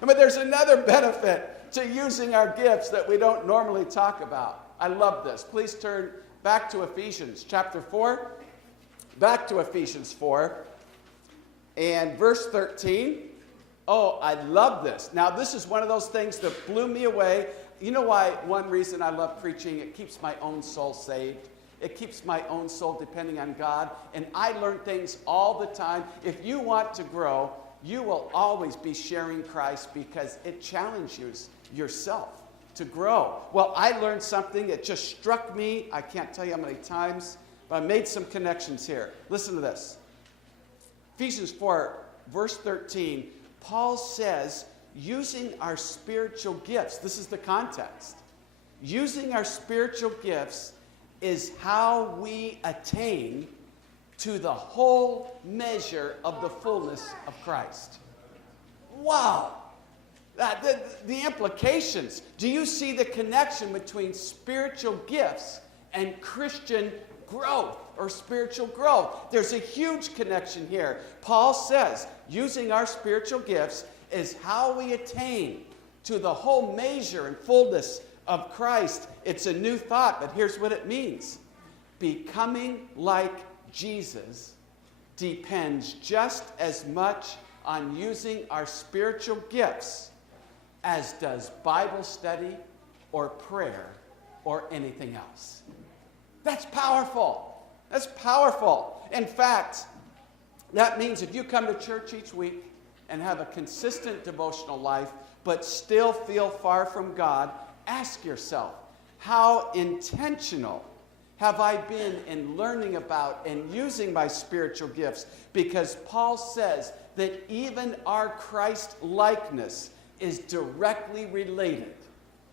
But there's another benefit to using our gifts that we don't normally talk about. I love this. Please turn back to Ephesians chapter 4. Back to Ephesians 4 and verse 13. Oh, I love this. Now, this is one of those things that blew me away. You know why? One reason I love preaching, it keeps my own soul saved. It keeps my own soul depending on God. And I learn things all the time. If you want to grow, you will always be sharing Christ because it challenges yourself to grow. Well, I learned something. It just struck me. I can't tell you how many times, but I made some connections here. Listen to this. Ephesians 4, verse 13, Paul says, using our spiritual gifts, this is the context, using our spiritual gifts is how we attain to the whole measure of the fullness of Christ. Wow! The implications. Do you see the connection between spiritual gifts and Christian growth or spiritual growth? There's a huge connection here. Paul says, using our spiritual gifts is how we attain to the whole measure and fullness of Christ. It's a new thought, but here's what it means. Becoming like Jesus depends just as much on using our spiritual gifts as does Bible study or prayer or anything else. That's powerful. That's powerful. In fact, that means if you come to church each week and have a consistent devotional life but still feel far from God, ask yourself, how intentional have I been in learning about and using my spiritual gifts? Because Paul says that even our Christ likeness is directly related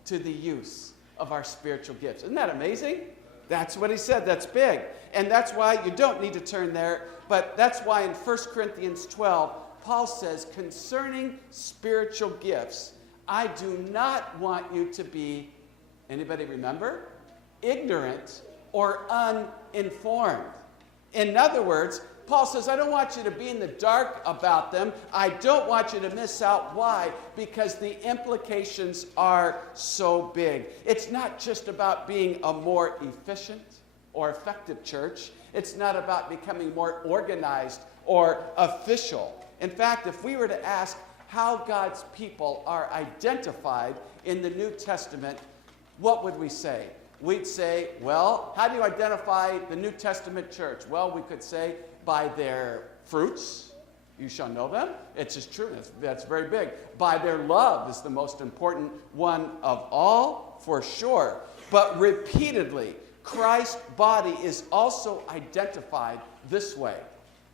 to the use of our spiritual gifts. Isn't that amazing? That's what he said. That's big. And that's why you don't need to turn there, but that's why in 1 Corinthians 12, Paul says, concerning spiritual gifts, I do not want you to be, anybody remember? Ignorant or uninformed. In other words, Paul says, I don't want you to be in the dark about them. I don't want you to miss out. Why? Because the implications are so big. It's not just about being a more efficient or effective church. It's not about becoming more organized or official. In fact, if we were to ask how God's people are identified in the New Testament, what would we say? We'd say, well, how do you identify the New Testament church? Well, we could say, by their fruits, you shall know them. It's just true. That's very big. By their love is the most important one of all, for sure. But repeatedly, Christ's body is also identified this way.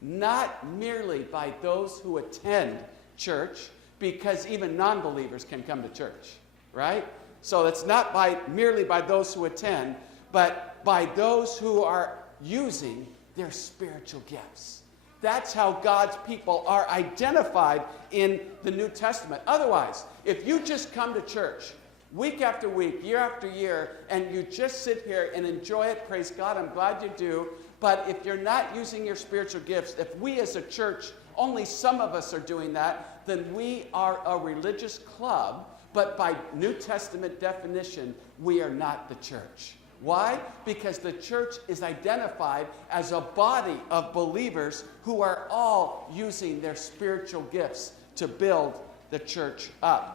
Not merely by those who attend church, because even non-believers can come to church, right? So it's not merely by those who attend, but by those who are using their spiritual gifts. That's how God's people are identified in the New Testament. Otherwise, if you just come to church week after week, year after year, and you just sit here and enjoy it, praise God, I'm glad you do, but if you're not using your spiritual gifts, if we as a church, only some of us are doing that, then we are a religious club, but by New Testament definition, we are not the church. Why? Because the church is identified as a body of believers who are all using their spiritual gifts to build the church up.